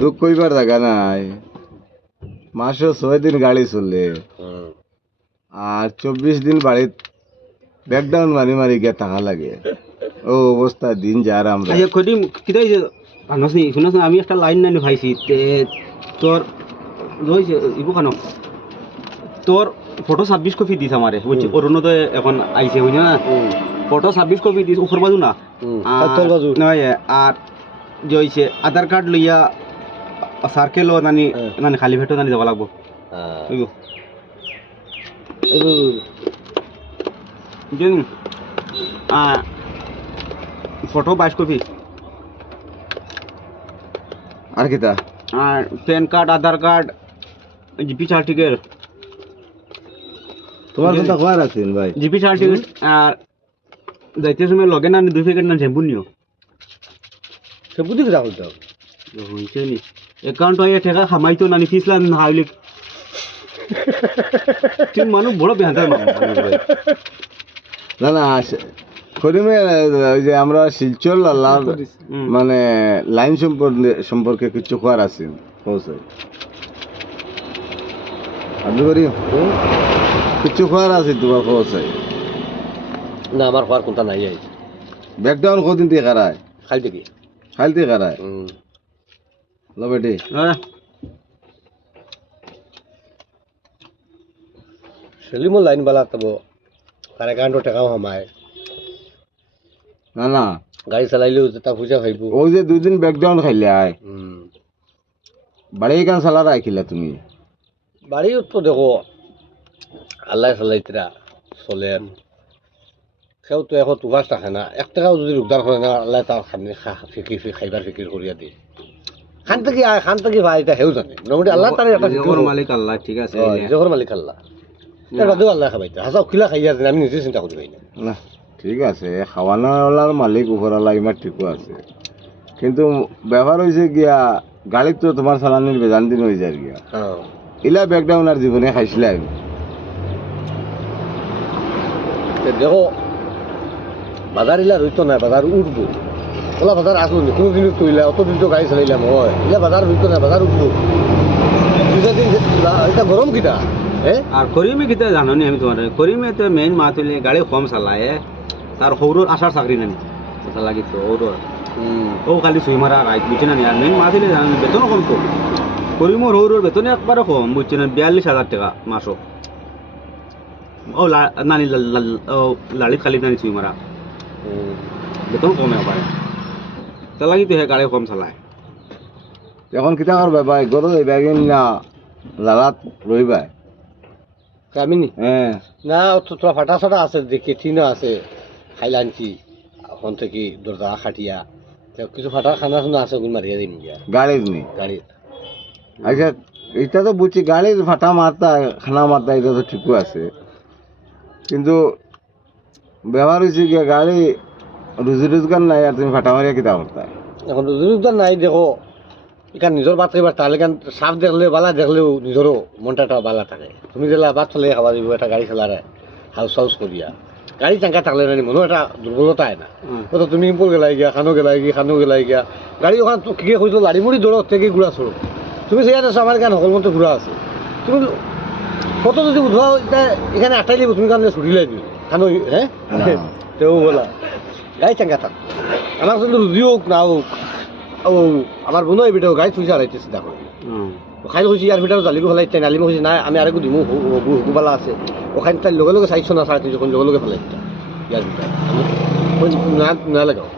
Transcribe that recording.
দুঃখ কইবার জায়গা নাই। মাসে ছয় দিন গাড়ি চলে। আর চব্বিশ দিন বাড়িত ব্যাকডাউন মারি মারি গিয়ে টাকা লাগে। ও অবস্থা দিন যার আমরা। আচ্ছা কদিন কিতাই আনস নি শুনাস আমি একটা লাইন নাইনি ভাইছি তে তোর রয়েছে ইবু কেন তোর ফটো ছাব্বিশ কপি দিস আমারে বুঝছি? অরুণোদয় এখন আইছে বুঝলি না ফটো ছাব্বিশ কপি দিস উপর বাজু না? আর যে হইছে আধার কার্ড লইয়া সার্কেলও নানি নানি খালি ভেটো নানি যাব লাগবো। ফটো বাইশ কপি। আর কিতা? আর PAN card Aadhaar card GP certificate তোমার কথা খোয়ার আছেন ভাই। জিপি সার্টিফিকেট আর যাইতে সময় লগে না দুই প্যাকেট না শ্যাম্পু নিও। সে বুদ্ধি কথা বলতে হইছে নি। একাউন্ট হয়ে ঠেকা খামাইতো নানি ফিসলা না হাইলি তুই মানুষ বড় মানুষ। না না করিমে ওই যে আমরা শিলচর লাল্লার মানে লাইন সম্পর্কে সম্পর্কে কিছু খোয়ার আছে পৌঁছে আপনি করি কিছু খোয়ার আছে তোমার পৌঁছে না আমার হওয়ার কোনটা নাই ব্যাকডাউন কদিন দিয়ে খারায় খালি দেখি। খাইতে খারায় লো বেটি সেলিমো লাইন বালা তব। তারে গান্ডো টাকাও হামায়। না না গাড়ি চালাইলেও তা পয়সা খাইব ওই যে দুদিন ব্যাকডাউন খাইলে আয়। বাড়ি কান চালা রাখিলা তুমি? বাড়িও তো দেখো। আল্লাহ চালাইতরা চলে সেও তো এখন তুগাস থাকে না। এক টাকাও যদি উদ্ধার করে না আল্লাহ তার ফিকির খাইবার ফিকির করিয়া দিয়ে। খান থেকে খান থেকে ভাই এটা হেউ জানে। মোটামুটি আল্লাহ তার একটা জগর মালিক আল্লাহ ঠিক আছে জহর মালিক আল্লাহ। এর বাদেও আল্লাহ খাবাইতে। হাসা কিলা খাইয়া আছে আমি নিজে চিন্তা করি না। ঠিক আছে খাওয়ানোর মালিক উপরওয়ালা ইমার ঠিকও আছে। কিন্তু ব্যাপার হয়েছে গিয়া গাড়িত তো তোমার চালানির বেজান দিন হয়ে যায় গিয়া। ইলা ব্যাকডাউন আর জীবনে খাইছিলে আমি। দেখো বাজার ইলা রইতো না বাজার উঠবো। ওলা বাজার আসলো নি কোনোদিনও তৈলা অতদিন তো গাড়ি চালাইলাম হয় ইলা বাজার রইতো না বাজার উঠবো দুটা দিন এটা গরম কিটা আর করিমে কিতা জানো নি আমি তোমার করিমে তো মেইন মাত হইলে গাড়ি কম চালায়। তার সৌরর আশার চাকরি নানি কথা লাগি তো সৌরর ও খালি সুই মারা রাইট বুঝছে না আর মেইন মাত হইলে জানো বেতন কম তো করিমর সৌরর বেতন একবারে কম বুঝছে না? বিয়াল্লিশ হাজার টাকা মাসও ও লা- নানি লালিত খালি নানি সুই মারা বেতন কম একবারে তা লাগি তো হে গাড়ি কম চালায়। এখন কিতা করবা ভাই? গরো ব্যাগিন না লালাত রইবা কামিনি? হ্যাঁ না তো তোরা ফাটা সাটা আছে দেখি টিনও আছে খাইলা আনছি। এখন থেকে দরজা খাটিয়া। তে কিছু ফাটা খানা শুনা আছে ওগুলো মারিয়া দিম গিয়া গাড়ির নি? গাড়ি আচ্ছা এটা তো বুঝছি গাড়ির ফাটা মারতা খানা মারতা এটা তো ঠিকও আছে। কিন্তু ব্যবহার হয়েছে গিয়া গাড়ি রুজি রোজগার নাই আর তুমি ফাটা মারিয়া কিতা করতা? এখন রুজুরটা নাই দেখো এখান নিজের বাদ খাইবার তাহলে কেন সাফ দেখলে বালা দেখলেও নিজেরও মনটা একটা বালা থাকে। তুমি যেলা বাদ চলে খাওয়া দিব একটা গাড়ি চালারে হাউস হাউস করিয়া। গাড়ি চাঙ্কা থাকলে না মনে একটা দুর্বলতা আয় না। ও তো তুমি ইম্পল গেলাই গিয়া খানো গেলাই গিয়া খানো গেলাই গিয়া গাড়ি ওখান তো কি কৈছো লাড়ি মুড়ি দৌড় থেকে ঘুরা ছোড়ো তুমি সেই আছে আমার কেন সকল মতো ঘুরা আছে। তুমি কত যদি উঠবা এতিয়া এখানে আটাই দিব তুমি কারণে ছুটিলাই দিবি খানো হ্যাঁ না। তেও বলা। গাড়ি চাঙ্কা থাক। আমার কিন্তু রুজি হোক না হোক ও আমার বোনও এই ভিডিও গাই থুইছে হারাইতেছে দেখো। ওখানে খুঁজি ইয়ার ভিতৰত জালিব ফেলাই তাই নালিম খুঁজি নাই আমি আৰু দিমু হুকুবালা আছে। ওখানে তাই লগে লগে চাইছ না সাড়ে যখন লগে লগে ফেলাই ইয়ার ভিতৰত আমি নালাগাওঁ।